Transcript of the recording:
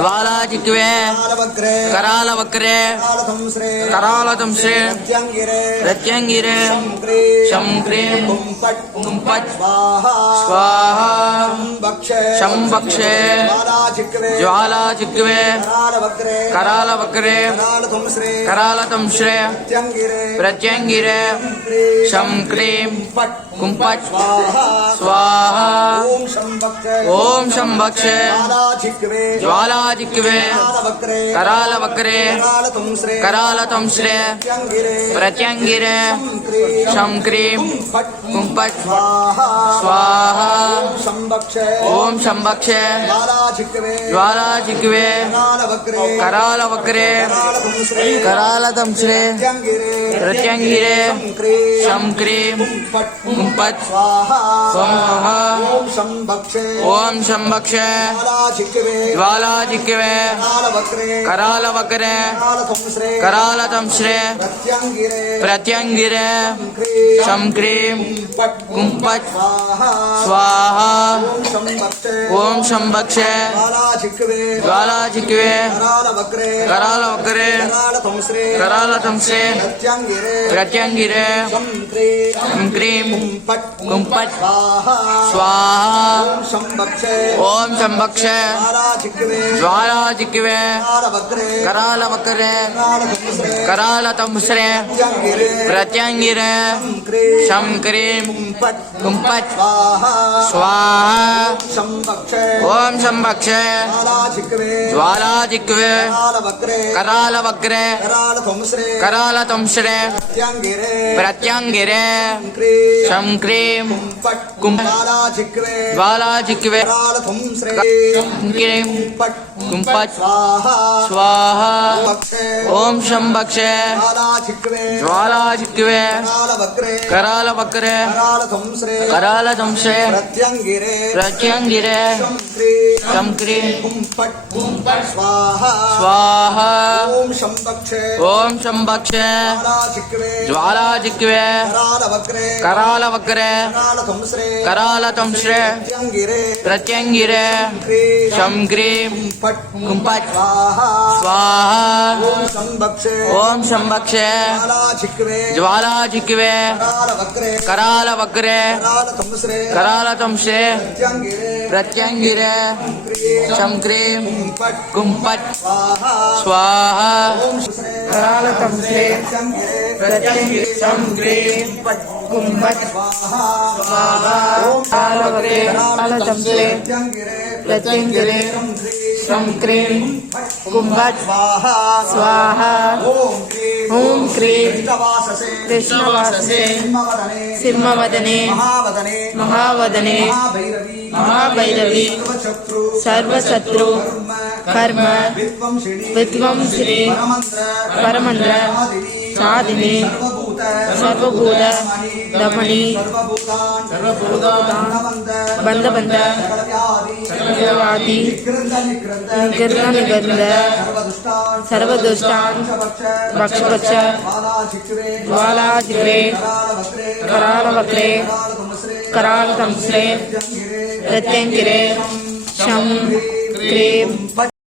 ज्वालाजिह्वे करालवक्रे करालतंस्रे प्रत्यङ्गिरे शङ्क्रीं कुम्पट् स्वाहा शम्भक्षे ज्वालाजिह्वे करालवक्रे करालतंस्रे प्रत्यङ्गिरे शङ्क्रीं कुम्पट् स्वाहा ओम शंभक्षे ज्वालाजिह्वे करालवक्रे करालतंस्रे प्रत्यङ्गिरे शङ्क्रीं कुम्पट् स्वाहा ओम शंभक्षे ज्वालाजिह्वे करालवक्रे करालतंस्रे प्रत्यङ्गिरे शङ्क्रीं कुम्पट् स्वाहा ओम शंभक्षे ज्वालाजिह्वे करालवक्रे करालतंस्रे प्रत्यङ्गिरे शङ्क्रीं कुम्पट् स्वाहा ओम शंभक्षे ज्वालाजिह्वे करालवक्रे करालतंस्रे प्रत्यङ्गिरे शङ्क्रीं कुम्पट् स्वाहा ओम शंभक्षे ज्वालाजिह्वे करालवक्रे करालतंस्रे प्रत्यङ्गिरे शङ्क्रीं कुम्पट् स्वाहा ओम शंभक्षे ज्वालाजिह्वे करालवक्रे करालतंस्रे प्रत्यङ्गिरे शङ्क्रीं ज्वालाजिह्वे कुम्पट् स्वाहा ओम शंभक्षे ज्वालाजिह्वे करालवक्रे करालतंस्रे प्रत्यङ्गिरे शङ्क्रीं स्वाहा ओम शंभक्षे ज्वालाजिह्वे करालवक्रे करालतंस्रे प्रत्यङ्गिरे शङ्क्रीं कुम्पट् स्वाहा ओम शंभक्षे ज्वालाजिह्वे करालवक्रे करालतंस्रे प्रत्यङ्गिरे शङ्क्रीं कुम्पट् स्वाहा करालतंस्रे प्रत्यङ्गिरे शङ्क्रीं कुम्पट् स्वाहा करालवक्रे करालतंस्रे प्रत्यङ्गिरे शङ्क्रीं कुम्पट् स्वाहा ओम क्रीं कृष्णवाससे सिंहवदने महावदने महाभैरवी सर्वशत्रु कर्म विध्वंसिनी परमंत्र साधिनी सर्वभूत दमनी बंध सर्ववादी निगर्ध सर्वदुष्टान् भक्ष ज्वालाजिह्वे करालवक्रे करालतंस्रे प्रत्यङ्गिरे शङ्क्रीं